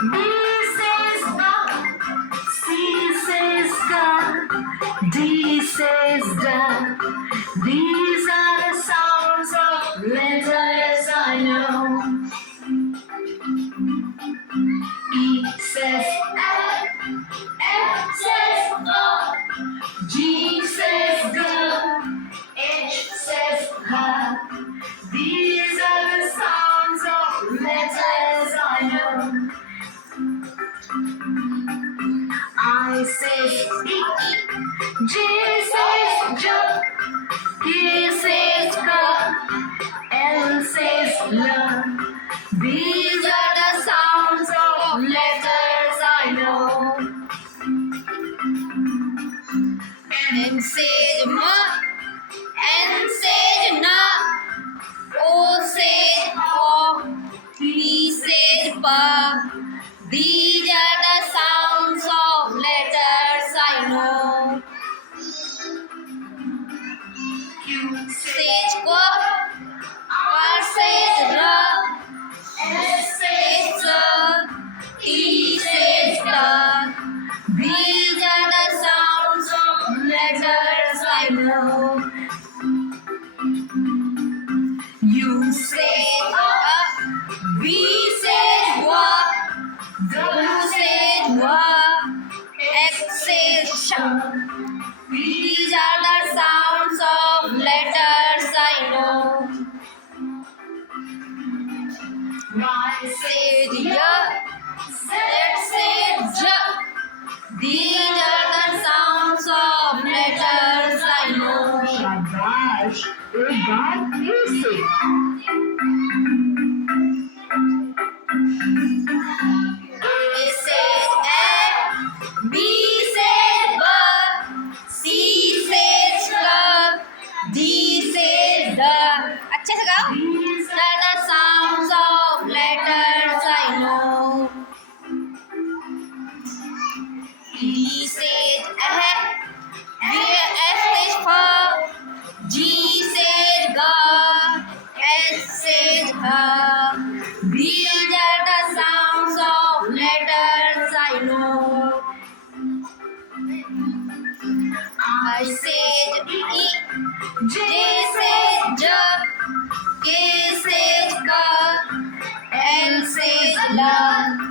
B says ba, C says ka, D says da. These are the sounds of letters I know. E says F, F says F, G says G, H says H. These are the sounds of letters I know. I says E, J says J, K says K, L says L. These are the sounds of letters I know. M says M, N says N, O says O, P says P. These are the sounds of letters I know. Q says Q, R says R, S says S, T says T. These are the sounds of letters I know. U says V says W, W says W, X says Sh. These are the sounds of letters I know. Y says Y, Z says J. These are the sounds of letters I know. शाबाश, एक बार फिर से. A says A, B says B, C says K, D says D. अच्छे से गाओ. These are the sounds of letters I know. E says F, says F, G says G, H says H. These are the sounds of letters I know. I says E, J says J, K says K, L says L.